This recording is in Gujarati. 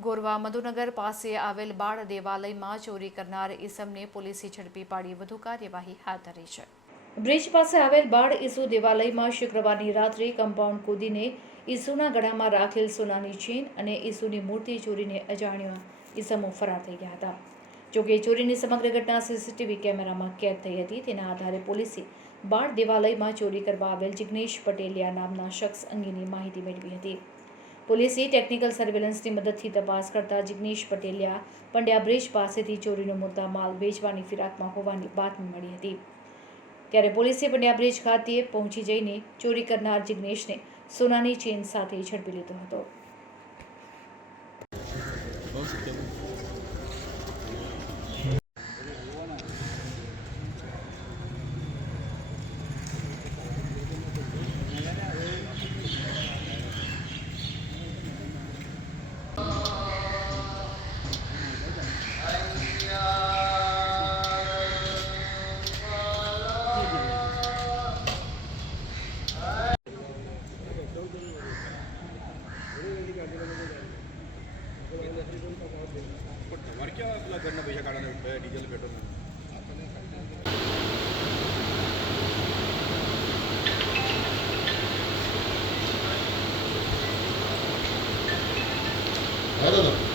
ગોરવા મધુનગર પાસે આવેલ બાળ દેવાલયમાં ચોરી કરનાર ઈસમને પોલીસે ઝડપી પાડી વધુ કાર્યવાહી હાથ ધરી છે. બ્રિજ પાસે આવેલ બાળ ઈસુ દેવાલયમાં શુક્રવારની રાત્રે કમ્પાઉન્ડ કૂદીને ઈસુના ગળામાં રાખેલ સોનાની ચેન અને ઈસુની મૂર્તિ ચોરીને અજાણ્યા ઈસમો ફરાર થઈ ગયા હતા. જોકે ચોરીની સમગ્ર ઘટના સીસીટીવી કેમેરામાં કેદ થઈ હતી, તેના આધારે પોલીસે બાળ દેવાલયમાં ચોરી કરવા આવેલ જિગ્નેશ પટેલિયા નામના શખ્સ અંગેની માહિતી મેળવી હતી. પોલીસે ટેકનિકલ સર્વેલન્સની મદદથી તપાસ કરતા જિગ્નેશ પટેલિયા પંડ્યા બ્રિજ પાસેથી ચોરીનો મુદ્દા માલ વેચવાની ફિરાકમાં હોવાની બાતમી મળી હતી. ત્યારે પોલીસે પંડ્યા બ્રિજ ખાતે પહોંચી જઈને ચોરી કરનાર જિગ્નેશને સોનાની ચેન સાથે ઝડપી લીધો હતો. पण वर्क्या आपल्याकडनं पैसे काढायला भेटतं डिझेल पेट्रोल दादा